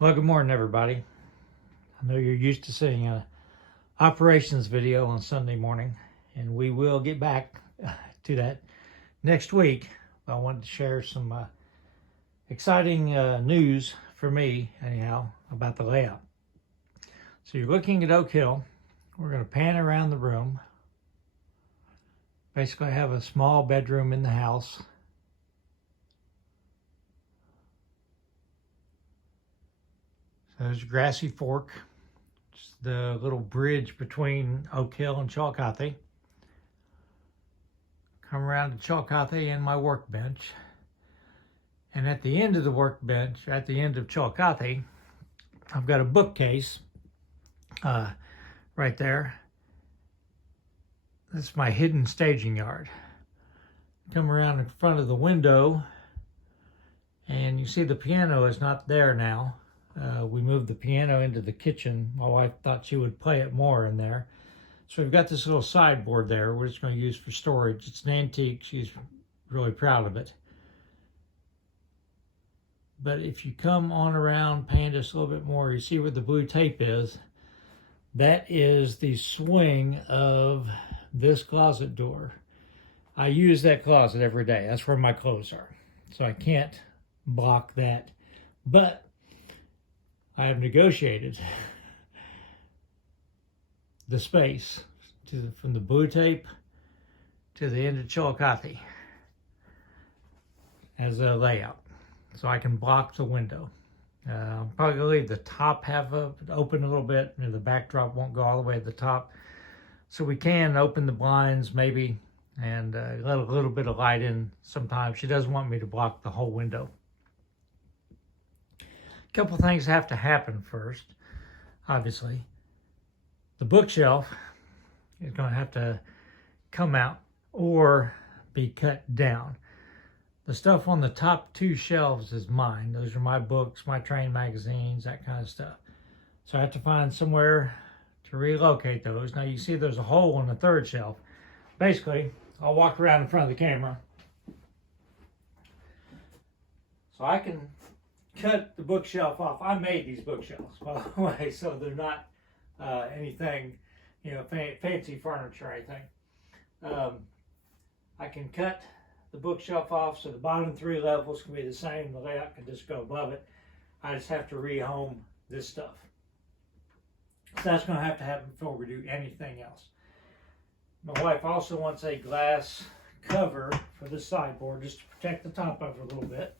Well, good morning, everybody. I know you're used to seeing a operations video on Sunday morning, and we will get back to that next week. I wanted to share some exciting news for me, anyhow, about the layout. So you're looking at Oak Hill. We're going to pan around the room. Basically, I have a small bedroom in the house. So there's Grassy Fork, just the little bridge between Oak Hill and Chillicothe. Come around to Chillicothe and my workbench. And at the end of the workbench, at the end of Chillicothe, I've got a bookcase right there. That's my hidden staging yard. Come around in front of the window, and you see the piano is not there now. We moved the piano into the kitchen. My wife thought she would play it more in there. So we've got this little sideboard there we're just going to use for storage. It's an antique. She's really proud of it. But if you come on around, pan just a little bit more, you see where the blue tape is. That is the swing of this closet door. I use that closet every day. That's where my clothes are. So I can't block that. But I have negotiated the space from the blue tape to the end of Chillicothe as a layout. So I can block the window. I'm probably going to leave the top half of it open a little bit. The backdrop won't go all the way to the top. So we can open the blinds maybe and let a little bit of light in sometimes. She doesn't want me to block the whole window. A couple things have to happen first, obviously. The bookshelf is going to have to come out or be cut down. The stuff on the top two shelves is mine. Those are my books, my train magazines, that kind of stuff. So I have to find somewhere to relocate those. Now you see there's a hole on the third shelf. Basically, I'll walk around in front of the camera. So I can cut the bookshelf off. I made these bookshelves, by the way, so they're not anything, fancy furniture or anything. I can cut the bookshelf off so the bottom three levels can be the same. The layout can just go above it. I just have to rehome this stuff. So that's going to happen before we do anything else. My wife also wants a glass cover for this sideboard just to protect the top of it a little bit.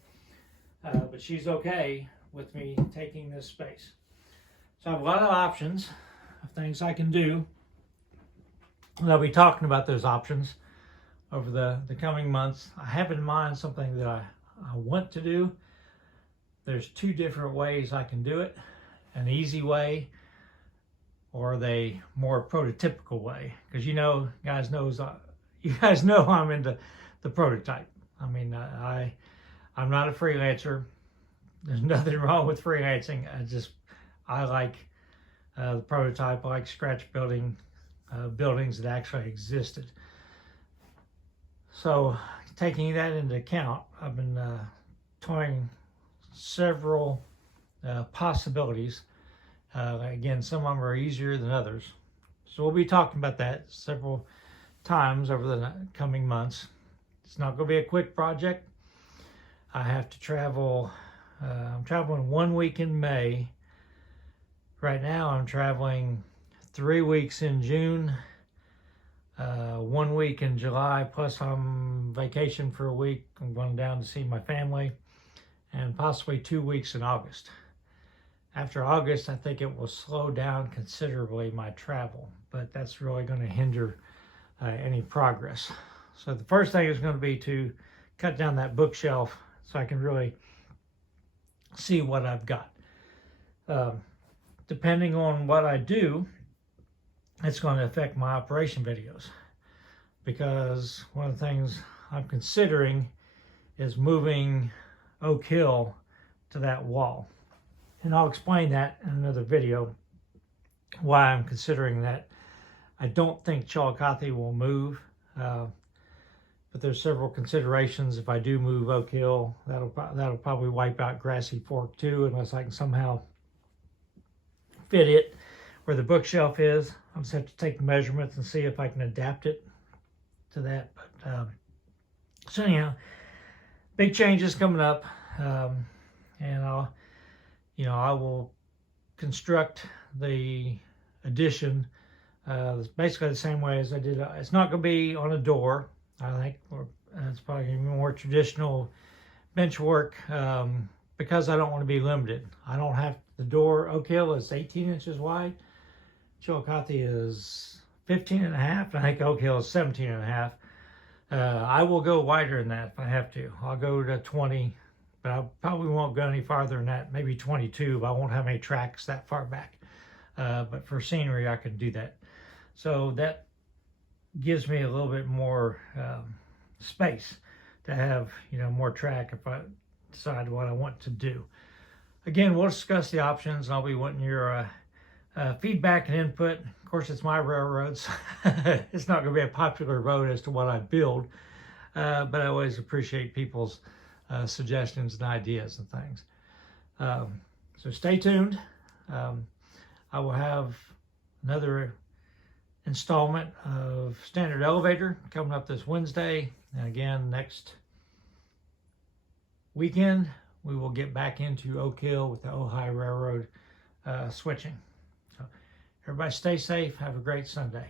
But she's okay with me taking this space. So I have a lot of options of things I can do. And I'll be talking about those options over the coming months. I have in mind something that I want to do. There's two different ways I can do it. An easy way or the more prototypical way. Because you guys know I'm into the prototype. I mean, I'm not a freelancer. There's nothing wrong with freelancing. I like the prototype. I like scratch building buildings that actually existed. So taking that into account, I've been toying several possibilities. Again, some of them are easier than others. So we'll be talking about that several times over the coming months. It's not going to be a quick project. I have to travel. I'm traveling 1 week in May. Right now I'm traveling 3 weeks in June, 1 week in July, plus I'm vacation for a week. I'm going down to see my family, and possibly 2 weeks in August. After August, I think it will slow down considerably my travel, but that's really going to hinder any progress. So the first thing is going to be to cut down that bookshelf so I can really see what I've got. Depending on what I do, it's going to affect my operation videos, because one of the things I'm considering is moving Oak Hill to that wall. And I'll explain that in another video, why I'm considering that. I don't think Chillicothe will move, but there's several considerations. If I do move Oak Hill, that'll probably wipe out Grassy Fork too, unless I can somehow fit it where the bookshelf is. I'll just have to take the measurements and see if I can adapt it to that. But so anyhow, big changes coming up, and I will construct the addition basically the same way as I did. It's not going to be on a door. I think it's probably going to be more traditional bench work, because I don't want to be limited. I don't have the door. Oak Hill is 18 inches wide. Chillicothe is 15 and a half. I think Oak Hill is 17 and a half. I will go wider than that if I have to. I'll go to 20, but I probably won't go any farther than that. Maybe 22, but I won't have any tracks that far back. But for scenery, I can do that. So that gives me a little bit more space to have, more track if I decide what I want to do. Again, we'll discuss the options. I'll be wanting your feedback and input. Of course, it's my railroad, so it's not going to be a popular vote as to what I build, but I always appreciate people's suggestions and ideas and things. So stay tuned. I will have another installment of Standard Elevator coming up this Wednesday, and again next weekend we will get back into Oak Hill with the Ojai Railroad switching. So everybody stay safe. Have a great Sunday.